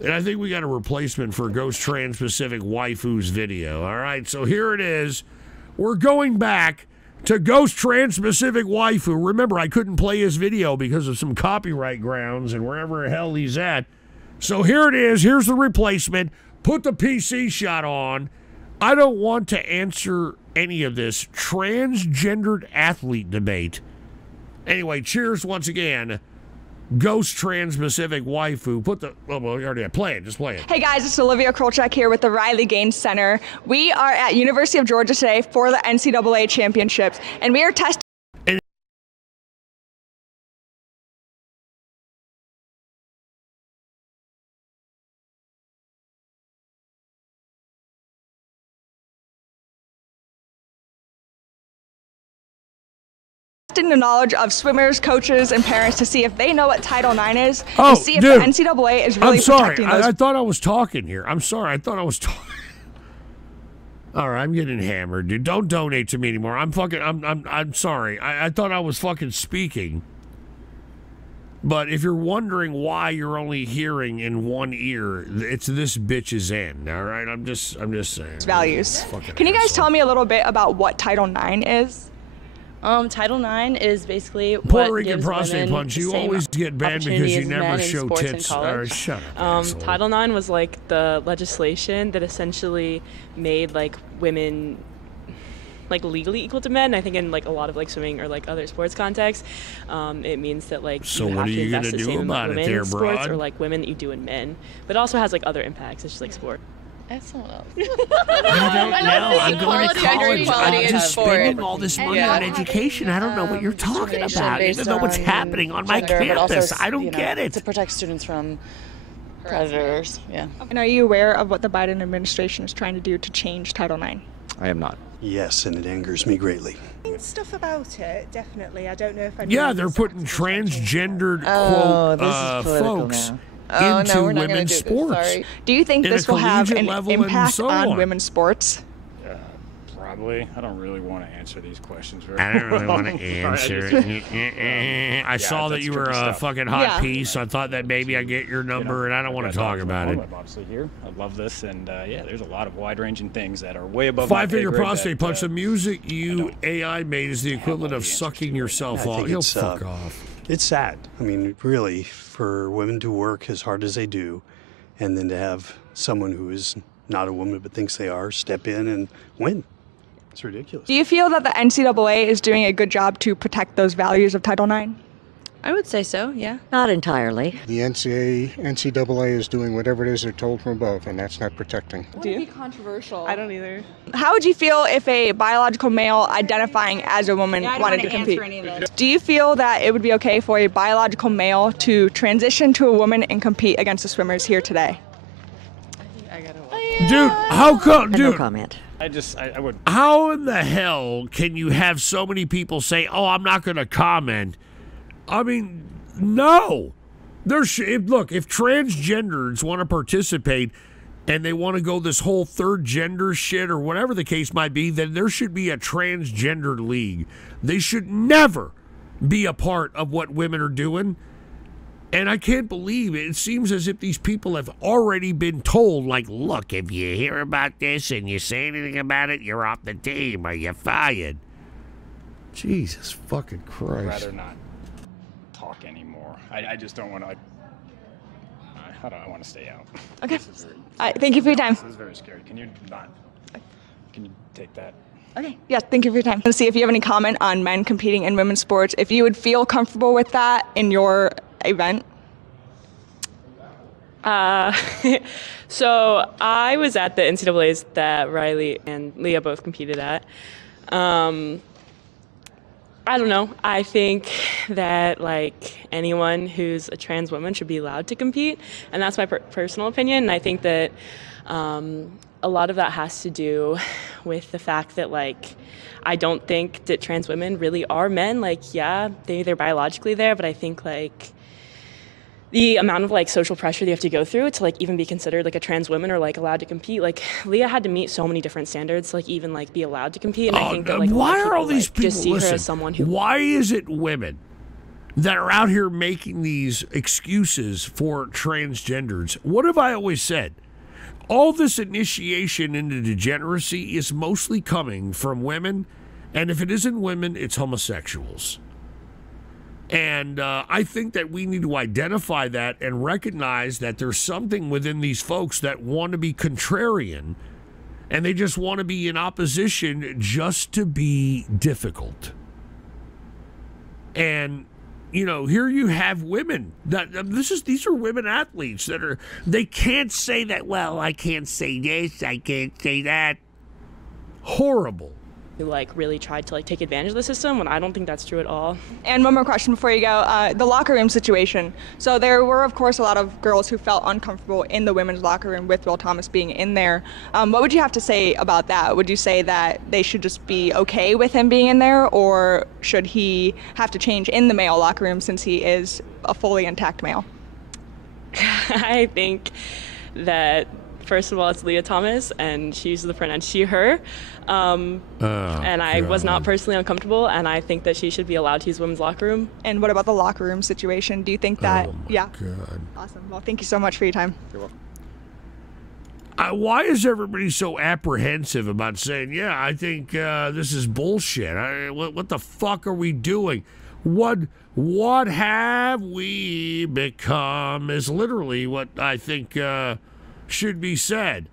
And I think we got a replacement for GhostTranspacificWaifu's video. All right, so here it is. We're going back to GhostTranspacificWaifu. Remember, I couldn't play his video because of some copyright grounds and wherever the hell he's at. So here it is. Here's the replacement. Put the PC shot on. I don't want to answer any of this transgendered athlete debate. Anyway, cheers once again. GhostTranspacificWaifu. Put the... Oh, well, we already had. Play it. Just play it. Hey, guys. It's Olivia Krolchak here with the Riley Gaines Center. We are at University of Georgia today for the NCAA Championships, and we are testing... the knowledge of swimmers, coaches, and parents to see if they know what Title IX is, and see if the NCAA is really protecting those. I thought I was talking here. I'm sorry. I thought I was talking. All right, I'm getting hammered, dude. Don't donate to me anymore. I'm sorry. I thought I was fucking speaking. But if you're wondering why you're only hearing in one ear, it's this bitch's end. All right, I'm just saying. Values. Can you guys tell me a little bit about what Title IX is? Title IX is basically Puerto what Rican gives prostate women punch. You the same always get banned because you never men in show sports tits. and college. Shut up. Title IX was like the legislation that essentially made like women like legally equal to men. I think in like a lot of like swimming or like other sports contexts, it means that like so you what have are to you invest gonna the do same about amount it of women there, in sports broad? or like women that you do in men. But it also has like other impacts. It's just like sport. I have someone else. I don't know. I'm going to college. I'm just spending all this money on education. I don't know what you're talking about. I don't know what's happening on my campus. I don't get it. To protect students from predators. Yeah. And are you aware of what the Biden administration is trying to do to change Title IX? I am not. Yes, and it angers me greatly. Stuff about it, definitely. I don't know if I. Yeah, they're putting transgendered quote folks into women's sports. Do you think this will have an impact on women's sports? Probably. I don't really want to answer these questions very I don't really want to answer it. I saw that you were a fucking hot piece. So I thought that maybe I'd get your number, and I don't want to talk about it. I'm obviously here. I love this, and yeah, there's a lot of wide-ranging things that are way above Five-finger prostate punch. The music you AI made is the equivalent of sucking yourself off. You'll fuck off. It's sad. I mean, really, for women to work as hard as they do, and then to have someone who is not a woman but thinks they are step in and win. It's ridiculous. Do you feel that the NCAA is doing a good job to protect those values of Title IX? I would say so, yeah. Not entirely. The NCAA is doing whatever it is they're told from above, and that's not protecting. It would be controversial. I don't either. How would you feel if a biological male identifying as a woman wanted to compete? Do you feel that it would be okay for a biological male to transition to a woman and compete against the swimmers here today? Dude, how come? Dude, no comment. I would. How in the hell can you have so many people say, "Oh, I'm not going to comment"? I mean, no. Look, if transgenders want to participate and they want to go this whole third gender shit or whatever the case might be, then there should be a transgender league. They should never be a part of what women are doing. And I can't believe it. It seems as if these people have already been told, like, look, if you hear about this and you say anything about it, you're off the team or you're fired. Jesus fucking Christ. I'd rather not talk anymore. I just don't want to, I want to stay out. Okay. Thank you for your time. This is very scary. Can you take that? Okay. Yeah, thank you for your time. Let's see if you have any comment on men competing in women's sports, if you would feel comfortable with that in your event. So I was at the NCAAs that Riley and Leah both competed at. I don't know. I think that like anyone who's a trans woman should be allowed to compete, and that's my personal opinion. And I think that a lot of that has to do with the fact that like I don't think that trans women really are men. Like, yeah, they're biologically there, but I think like the amount of like social pressure they have to go through to like even be considered like a trans woman or like allowed to compete. Like Leah had to meet so many different standards to like even like be allowed to compete. And I think that like why are all these people just see her as someone who. Why is it women that are out here making these excuses for transgenders. What have I always said? All this initiation into degeneracy is mostly coming from women, and if it isn't women, it's homosexuals. And I think that we need to identify that and recognize that there's something within these folks that want to be contrarian, and they just want to be in opposition just to be difficult. And you know, here you have women that these are women athletes that they can't say that, well, I can't say this, I can't say that. Horrible. Like really tried to like take advantage of the system when I don't think that's true at all. And one more question before you go, the locker room situation. So there were of course a lot of girls who felt uncomfortable in the women's locker room with Will Thomas being in there. What would you have to say about that? Would you say that they should just be okay with him being in there, or should he have to change in the male locker room since he is a fully intact male? I think that first of all, it's Leah Thomas, and she uses the pronoun she, her. And I was not personally uncomfortable, and I think that she should be allowed to use women's locker room. And what about the locker room situation? Do you think that, yeah? God. Awesome. Well, thank you so much for your time. You're welcome. Why is everybody so apprehensive about saying, yeah, I think this is bullshit? What the fuck are we doing? What have we become is literally what I think should be said.